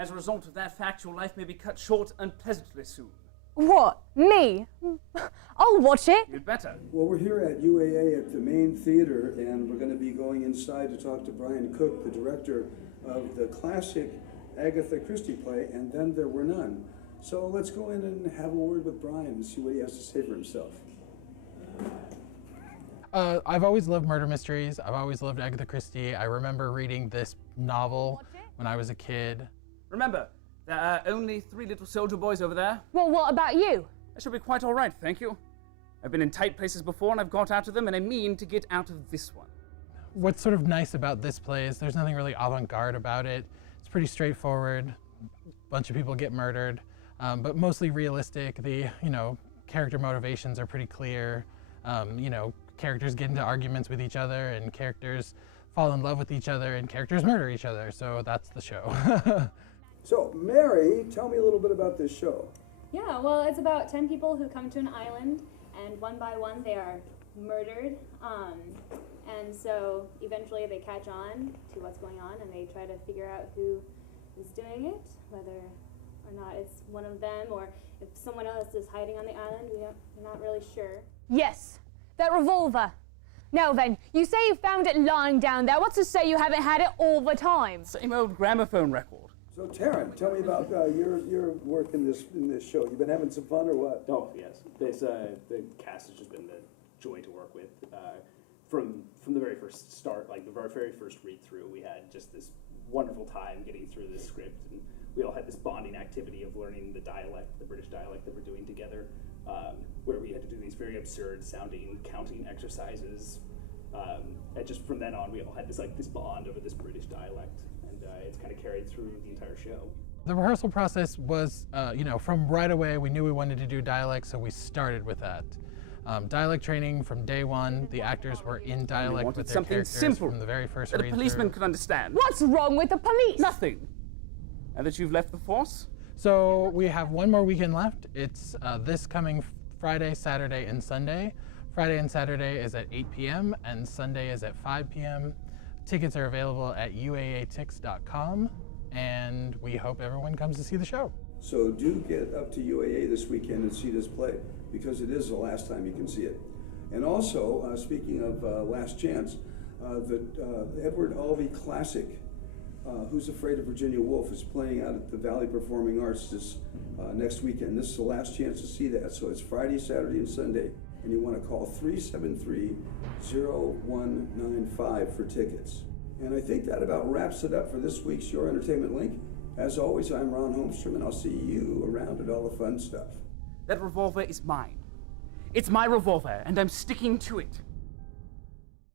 As a result of that fact, your life may be cut short unpleasantly soon. What? Me? I'll watch it. You'd better. Well, we're here at UAA at the main theater, and we're going to be going inside to talk to Brian Cook, the director of the classic Agatha Christie play, And Then There Were None. So let's go in and have a word with Brian and see what he has to say for himself. I've always loved murder mysteries. I've always loved Agatha Christie. I remember reading this novel when I was a kid. Remember, there are only 3 little soldier boys over there. Well, what about you? I shall be quite all right, thank you. I've been in tight places before and I've got out of them, and I mean to get out of this one. What's sort of nice about this play is there's nothing really avant-garde about it. It's pretty straightforward. A bunch of people get murdered, but mostly realistic. The, character motivations are pretty clear. Characters get into arguments with each other, and characters fall in love with each other, and characters murder each other. So that's the show. So, Mary, tell me a little bit about this show. Yeah, well, it's about 10 people who come to an island, and one by one they are murdered. And so eventually they catch on to what's going on, and they try to figure out who is doing it, whether or not it's one of them, or if someone else is hiding on the island. We're not really sure. Yes, that revolver. Now then, you say you found it lying down there. What's to say you haven't had it all the time? Same old gramophone record. So, Taryn, tell me about your work in this show. You been having some fun or what? Oh, yes. The cast has just been the joy to work with. From the very first start, like the very first read-through, we had just this wonderful time getting through this script, and we all had this bonding activity of learning the dialect, the British dialect that we're doing together, where we had to do these very absurd-sounding counting exercises. And just from then on, we all had this bond over this British dialect, and it's kind of carried through the entire show. The rehearsal process was, from right away, we knew we wanted to do dialect, so we started with that. Dialect training from day one. The actors were in dialect with their characters simple from the very first that read a policeman could understand. What's wrong with the police? Nothing. And that you've left the force? So we have one more weekend left. It's this coming Friday, Saturday, and Sunday. Friday and Saturday is at 8 p.m. and Sunday is at 5 p.m. Tickets are available at uaatix.com, and we hope everyone comes to see the show. So do get up to UAA this weekend and see this play, because it is the last time you can see it. And also, speaking of Last Chance, the Edward Albee Classic, Who's Afraid of Virginia Woolf, is playing out at the Valley Performing Arts this next weekend. This is the last chance to see that, so it's Friday, Saturday, and Sunday. And you want to call 373-0195 for tickets. And I think that about wraps it up for this week's Your Entertainment Link. As always, I'm Ron Holmstrom, and I'll see you around at all the fun stuff. That revolver is mine. It's my revolver, and I'm sticking to it.